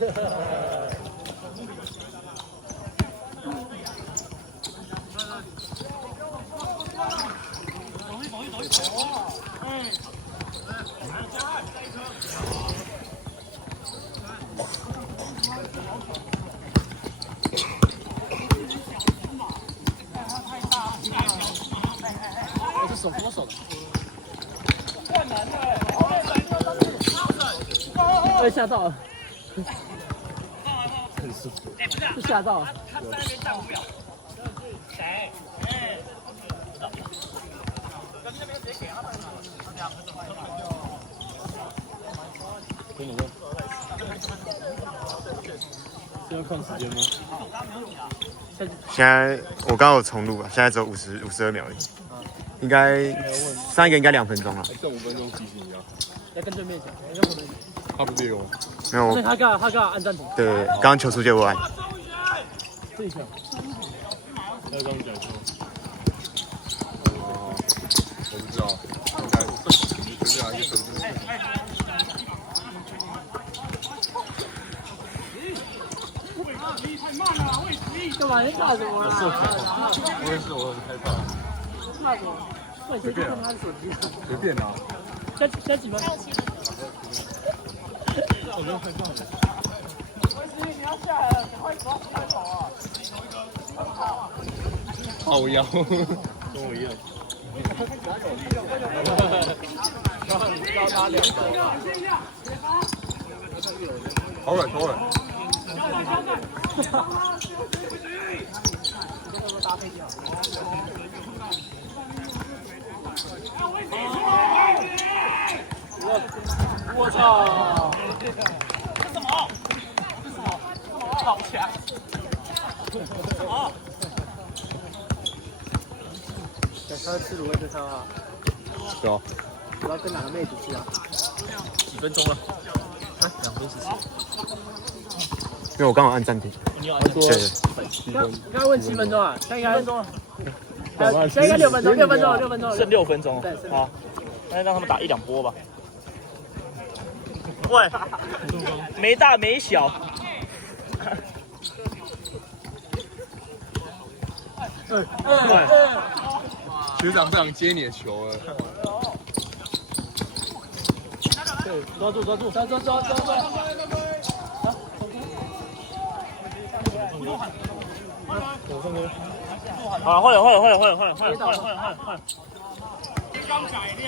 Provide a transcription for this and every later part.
我是手扶手的。被吓到了。很舒服。被吓到了。他在那边站不了。谁？跟你问。要看时间吗？现在我刚刚有重录啊，现在只有52秒而已，应该上一个应该2分钟了。剩5分钟提醒你啊。要跟对面讲，他不是有？没有，他刚按暂停。对，刚刚球出界外。这一下。他刚讲说。我不知道，应该就这样一个分钟。干嘛？你怕什么啦？我也是，我很害怕。怕什么？随便啊，随便啊。加几分？我没有害怕的。你要下来了，赶快走啊！好腰，跟我一样。高他2分。好软，好软。我操！这什么？老强！他吃卤味就他啊？对啊。我要跟哪个妹子去啊？几分钟了？啊，2分14。因为我刚好按暂停。你有按暂停？对。刚刚问7分钟啊？现在应该6分钟。现在应该6分钟，6分钟，剩6分钟。对，好，那让他们打1-2波吧。喂，没大没小。学长不想接你的球了。对，抓住！好，换。刚改料。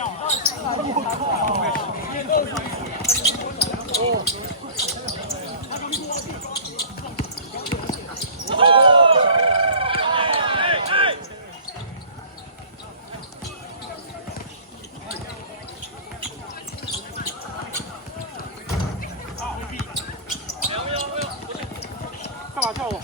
干嘛叫我？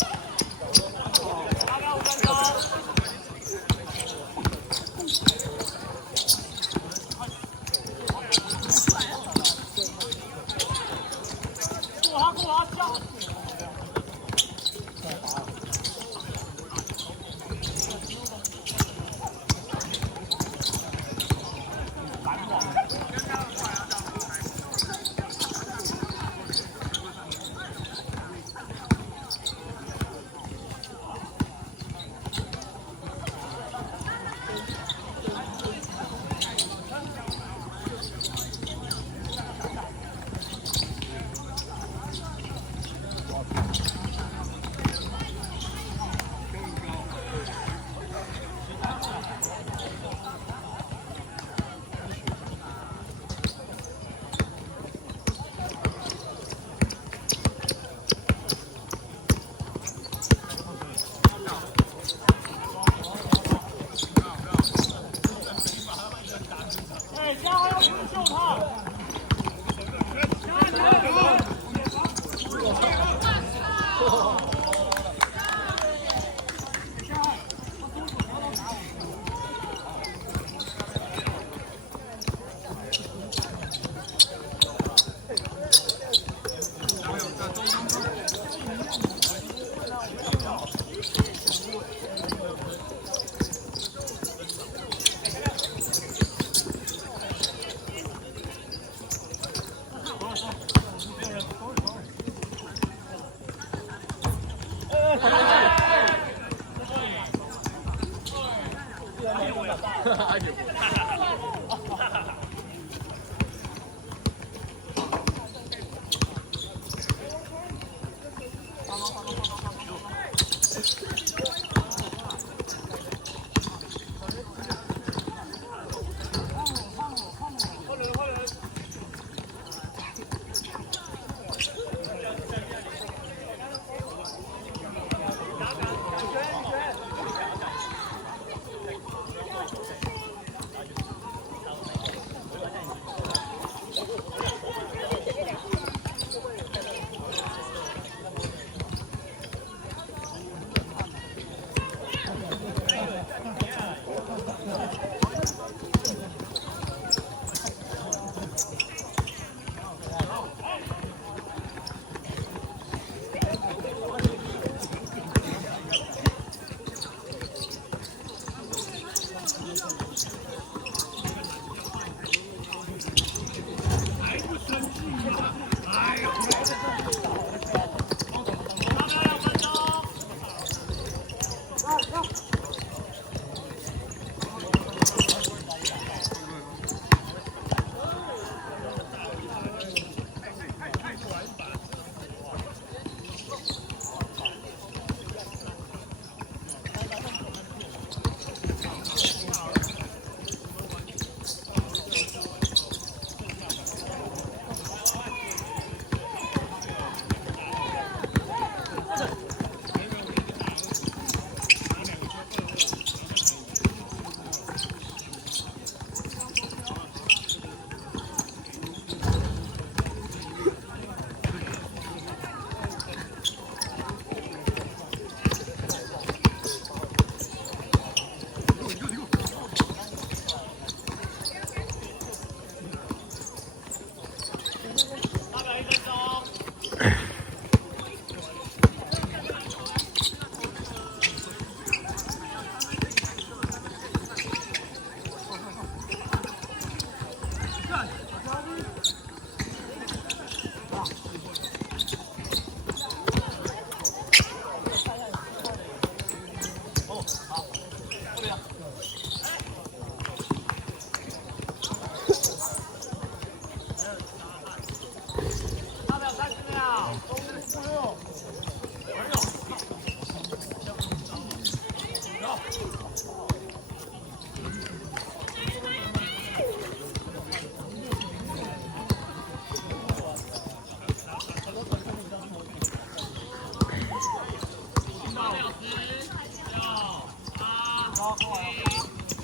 6、5、4、3、2、